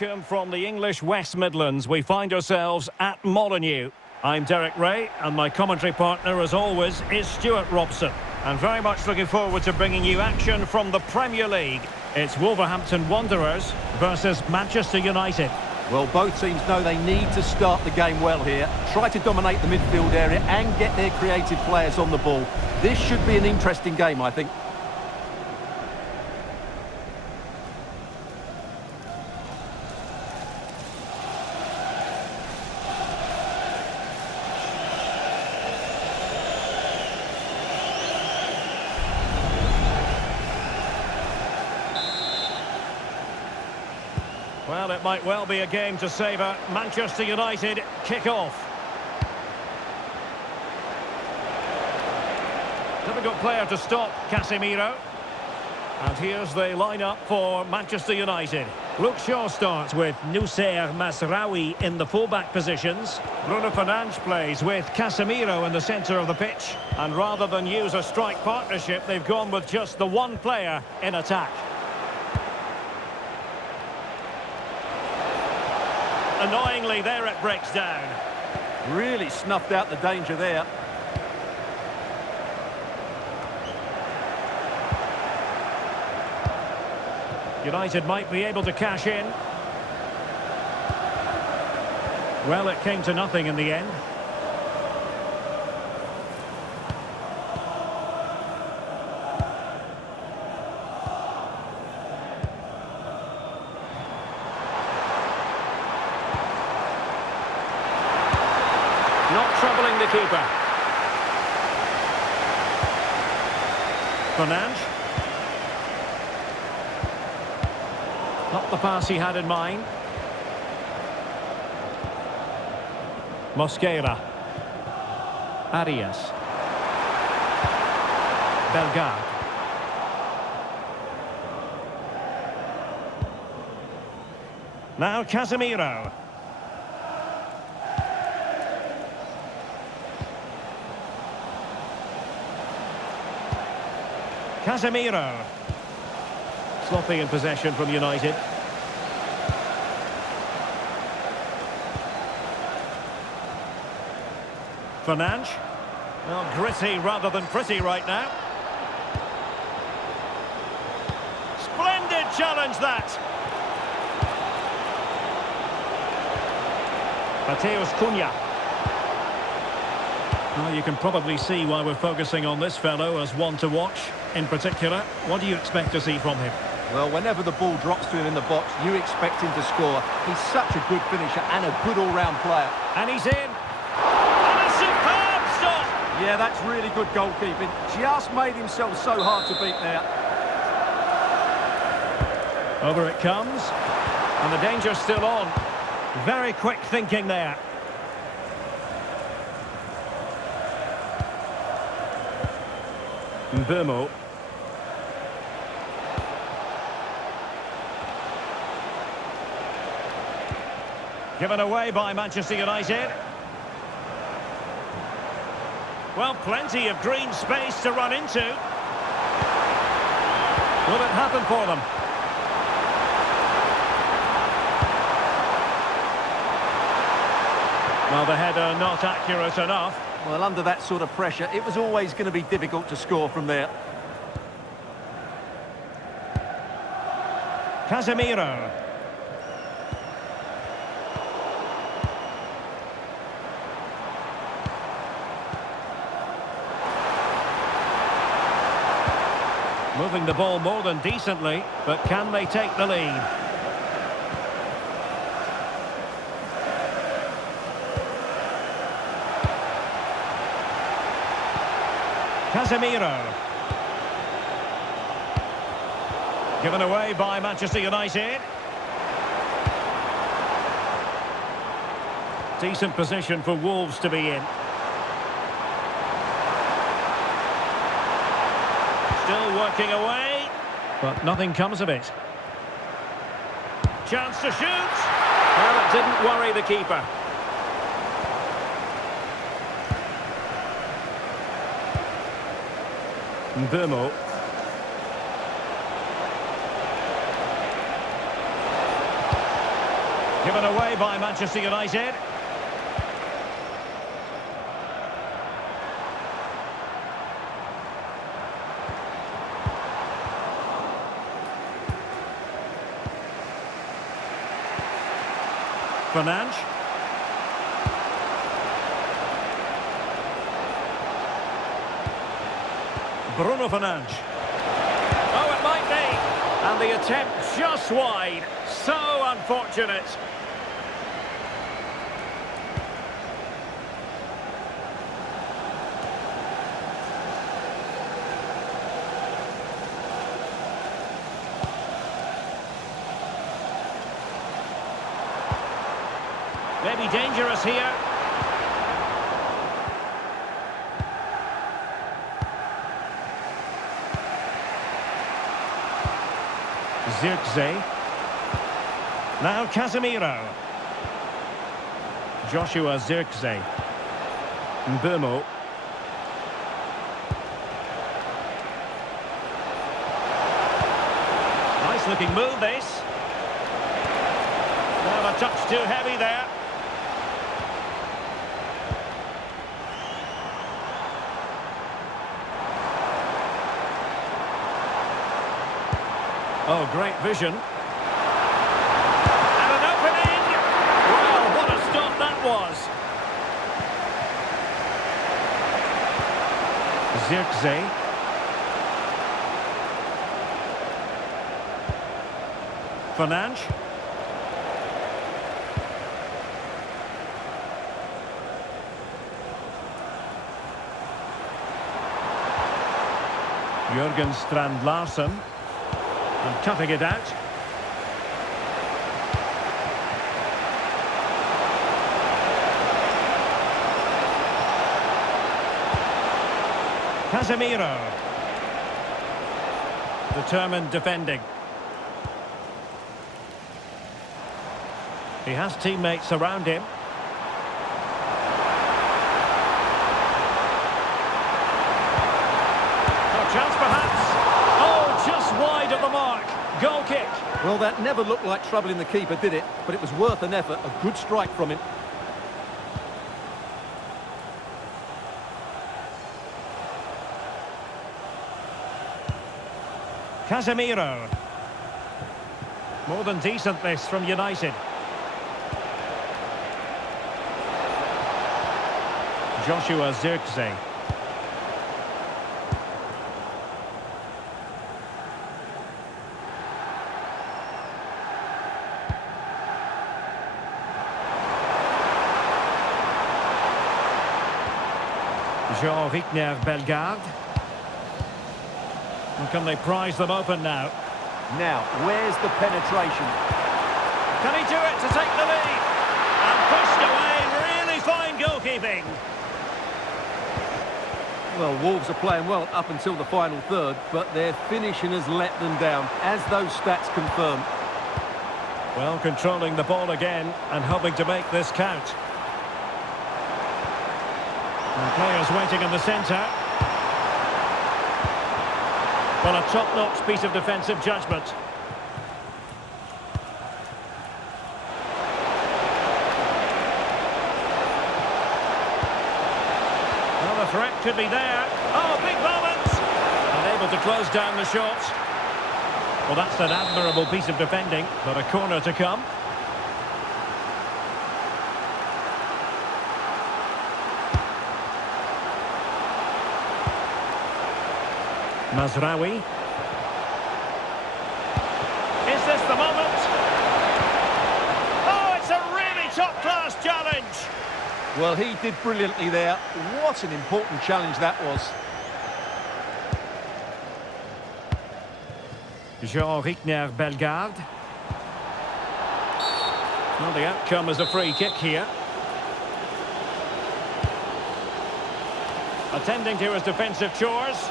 welcome from the English West Midlands. We find ourselves at Molineux. I'm Derek Ray, and my commentary partner, as always, is Stuart Robson. And very much looking forward to bringing you action from the Premier League. It's Wolverhampton Wanderers versus Manchester United. Well, both teams know they need to start the game well here. Try to dominate the midfield area and get their creative players on the ball. This should be an interesting game, I think. Well, it might well be a game to savour. Manchester United kick off. Difficult player to stop, Casemiro. And here's the lineup for Manchester United. Luke Shaw starts with Noussair Mazraoui in the fullback positions. Bruno Fernandes plays with Casemiro in the centre of the pitch. And rather than use a strike partnership, they've gone with just the one player in attack. Annoyingly, there it breaks down. Really snuffed out the danger there. United might be able to cash in. Well, it came to nothing in the end. Not troubling the keeper. Fernandes. Not the pass he had in mind. Mosquera. Arias. Bellegarde. Now Casemiro. Casemiro. Sloppy in possession from United. Fernandes. Well, gritty rather than pretty right now. Splendid challenge, that. Mateus Cunha. Well, you can probably see why we're focusing on this fellow as one to watch. In particular, what do you expect to see from him? Well, whenever the ball drops to him in the box, you expect him to score. He's such a good finisher and a good all-round player. And he's in. And a superb stop! Yeah, that's really good goalkeeping. Just made himself so hard to beat there. Over it comes. And the danger's still on. Very quick thinking there. Mbeumo. Given away by Manchester United. Well, plenty of green space to run into. Will it happen for them? Well, the header not accurate enough. Well, under that sort of pressure, it was always going to be difficult to score from there. Casemiro. Moving the ball more than decently, but can they take the lead? Casemiro. Given away by Manchester United. Decent position for Wolves to be in. Still working away, but nothing comes of it. Chance to shoot. Well, it didn't worry the keeper. Mbeumo. Given away by Manchester United. Fernandes. Bruno Fernandes. Oh, it might be. And the attempt just wide. So unfortunate. Maybe dangerous here. Zirkzee. Now Casemiro. Joshua Zirkzee. Mbeumo. Nice looking move this. Well, a touch too heavy there. Oh, great vision. And an opening! Well, what a stop that was. Zirkzee. Fernandes. Jurgen Strand Larsen. And cutting it out. Casemiro. Determined defending. He has teammates around him. A chance perhaps. Oh, just wide of the mark. Goal kick. Well, that never looked like troubling the keeper, did it? But it was worth an effort. A good strike from him. Casemiro. More than decent this from United. Joshua Zirkzee. Jean-Rickner Bellegarde. And can they prize them open now? Now, where's the penetration? Can he do it to take the lead? And pushed away, really fine goalkeeping. Well, Wolves are playing well up until the final third, but their finishing has let them down, as those stats confirm. Well, controlling the ball again and hoping to make this count. And players waiting in the centre. Well, a top-notch piece of defensive judgment. Well, the threat could be there. Oh, big moment! Unable to close down the shot. Well, that's an admirable piece of defending, but a corner to come. Mazraoui. Is this the moment? Oh, it's a really top-class challenge. Well, he did brilliantly there. What an important challenge that was. Jean-Rickner Bellegarde. Well, the outcome is a free kick here. Attending to his defensive chores.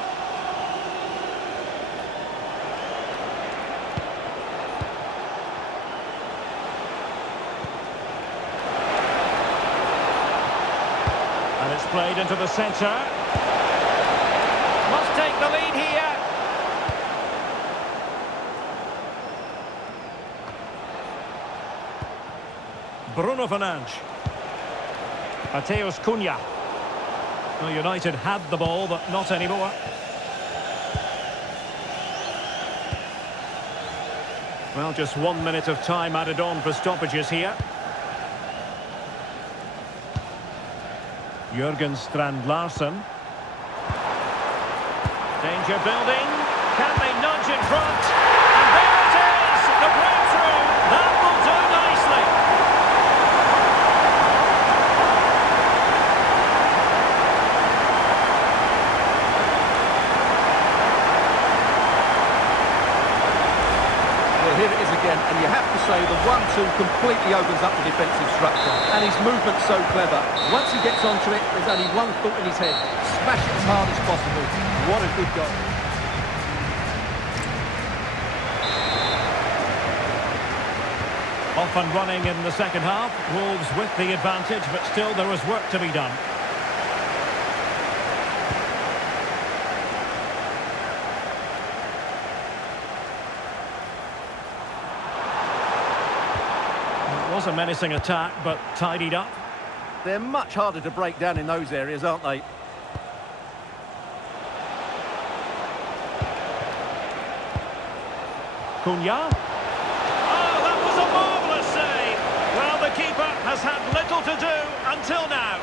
And it's played into the centre. Must take the lead here. Bruno Fernandes. Mateus Cunha. Well, United had the ball, but not anymore. Well, just 1 minute of time added on for stoppages here. Jurgen Strand Larsen. Danger building. Can they nudge in front? And there it is! The breakthrough! That will do nicely. Well, here it is again, and you have to say the 1-2 completely opens up the defensive structure. And his movement's so clever. Once he gets onto it, there's only one thought in his head. Smash it as hard as possible. What a good goal. Off and running in the second half. Wolves with the advantage, but still there is work to be done. It was a menacing attack, but tidied up. They're much harder to break down in those areas, aren't they? Cunha. Oh, that was a marvellous save. Well, the keeper has had little to do until now.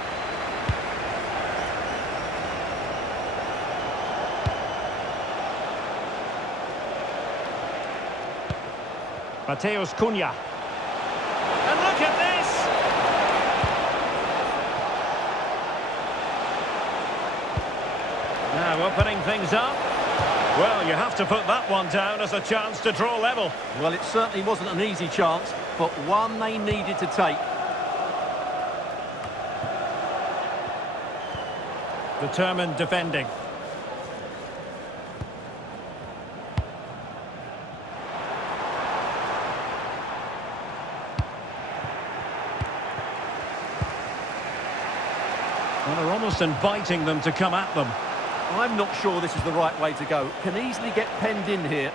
Mateus Cunha. And look at this! Now opening things up. Well, you have to put that one down as a chance to draw level. Well, it certainly wasn't an easy chance, but one they needed to take. Determined defending. Well, they're almost inviting them to come at them. I'm not sure this is the right way to go. Can easily get penned in here.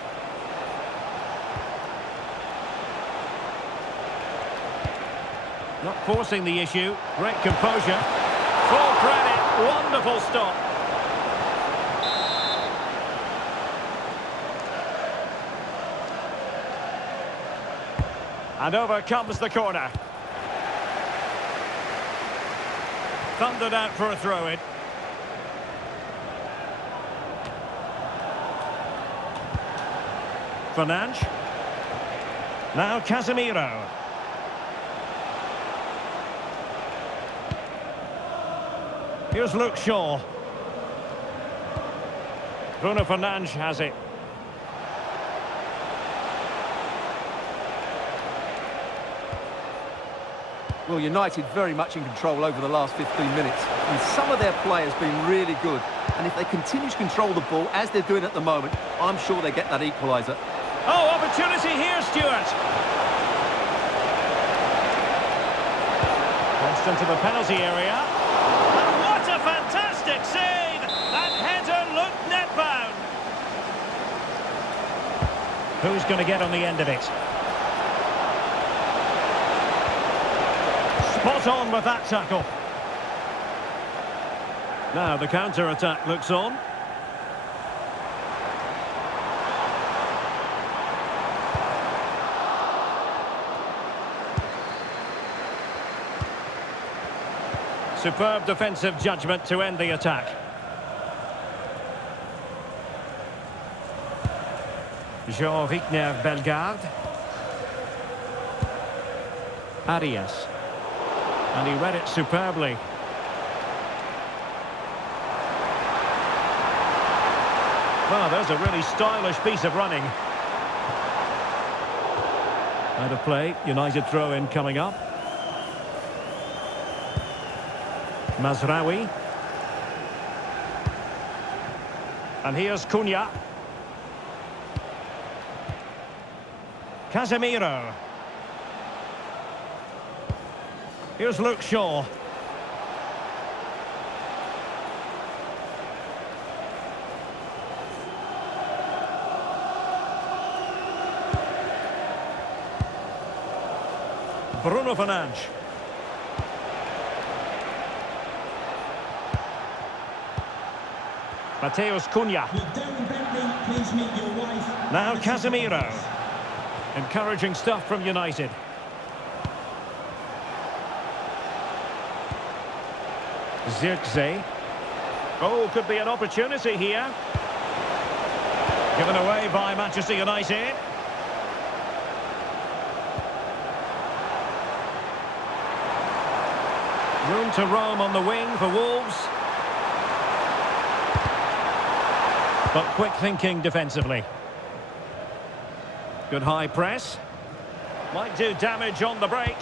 Not forcing the issue. Great composure. Full credit. Wonderful stop. And over comes the corner. Thundered out for a throw-in. Fernandes. Now Casemiro. Here's Luke Shaw. Bruno Fernandes has it. Well, United very much in control over the last 15 minutes. And some of their players been really good. And if they continue to control the ball, as they're doing at the moment, I'm sure they get that equaliser. Oh, opportunity here, Stuart. Crossed into the penalty area. And what a fantastic save! That header looked net-bound. Who's going to get on the end of it? Spot on with that tackle. Now the counter-attack looks on. Superb defensive judgment to end the attack. Jean-Wigner Bellegarde. Arias. And he read it superbly. Well, there's a really stylish piece of running. Out of play, United throw-in coming up. Mazraoui. And here's Cunha. Casemiro. Here's Luke Shaw. Bruno Fernandes. Mateus Cunha. Now Casemiro. Encouraging stuff from United. Zirkzee. Oh, could be an opportunity here. Given away by Manchester United. Room to roam on the wing for Wolves. But quick thinking defensively. Good high press. Might do damage on the break.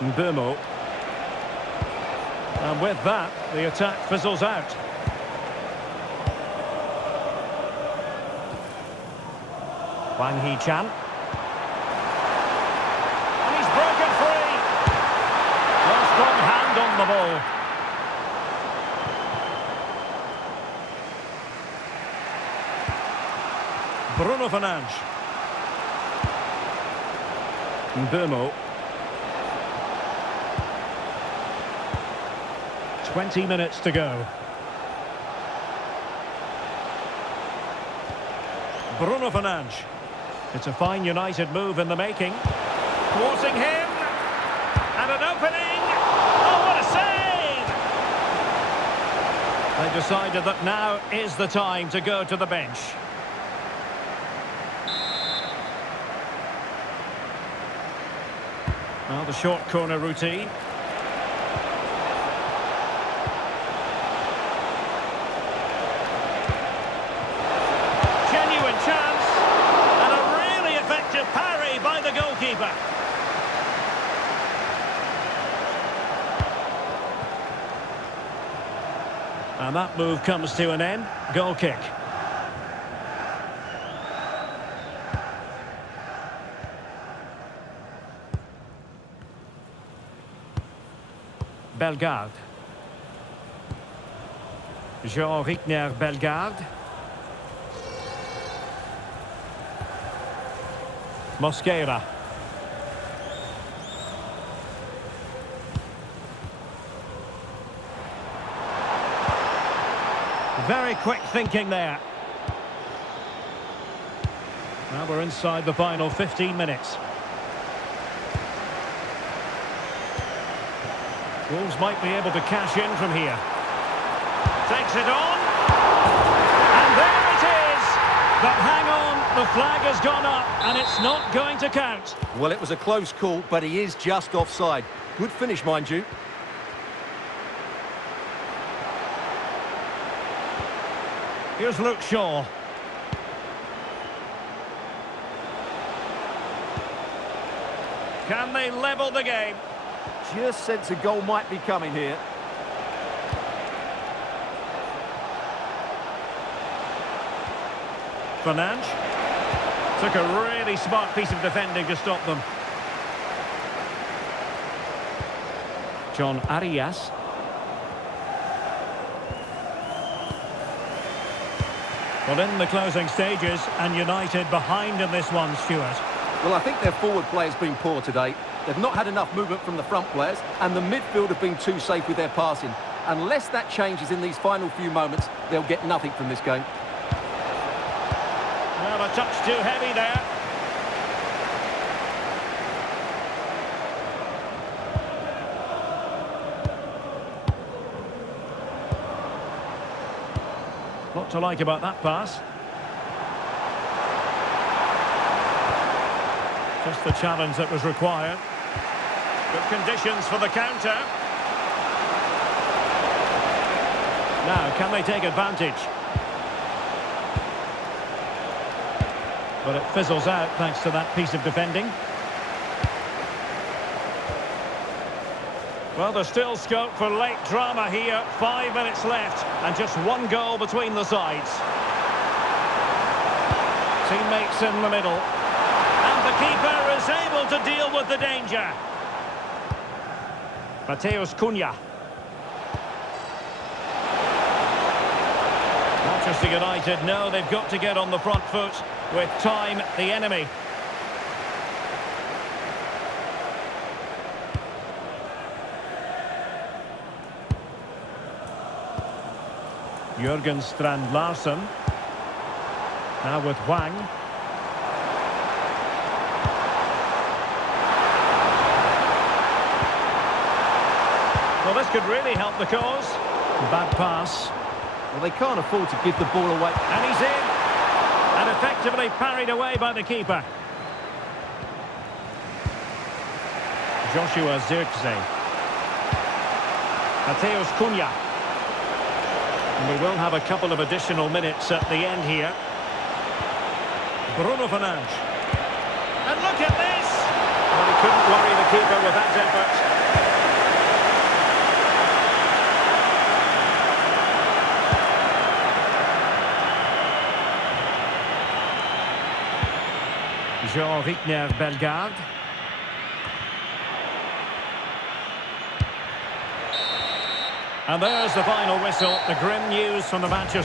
Mbumo. And with that, the attack fizzles out. Wang Hee-chan. And he's broken free. Well, strong hand on the ball. Bruno Fernandes. Mbumo. 20 minutes to go. Bruno Fernandes. It's a fine United move in the making. Thwarting him. And an opening. Oh, what a save! They decided that now is the time to go to the bench. Well, the short corner routine. Genuine chance. And a really effective parry by the goalkeeper. And that move comes to an end. Goal kick. Bellegarde. Jean-Rickner Bellegarde. Mosquera. Very quick thinking there. Now we're inside the final 15 minutes. Wolves might be able to cash in from here. Takes it on. And there it is. But hang on, the flag has gone up and it's not going to count. Well, it was a close call, but he is just offside. Good finish, mind you. Here's Luke Shaw. Can they level the game? Just sense a goal might be coming here. Fernandes. Took a really smart piece of defending to stop them. John Arias. Well, in the closing stages, and United behind in this one, Stuart. Well, I think their forward play has been poor today. They've not had enough movement from the front players, and the midfield have been too safe with their passing. Unless that changes in these final few moments, they'll get nothing from this game. Well, a touch too heavy there. What to like about that pass? Just the challenge that was required. Good conditions for the counter. Now, can they take advantage? But it fizzles out thanks to that piece of defending. Well, there's still scope for late drama here. 5 minutes left and just one goal between the sides. Teammates in the middle. And the keeper is able to deal with the danger. Mateus Cunha. Not Manchester United know they've got to get on the front foot with time the enemy. Jurgen Strand Larsen. Now with Hwang. Well, this could really help the cause. Bad pass. Well, they can't afford to give the ball away. And he's in. And effectively parried away by the keeper. Joshua Zirkzee. Mateusz Cunha. And we will have a couple of additional minutes at the end here. Bruno Fernandes. And look at this! Well, he couldn't worry the keeper with that effort. Jean-Rickner Bellegarde. And there's the final whistle. The grim news from the Manchester.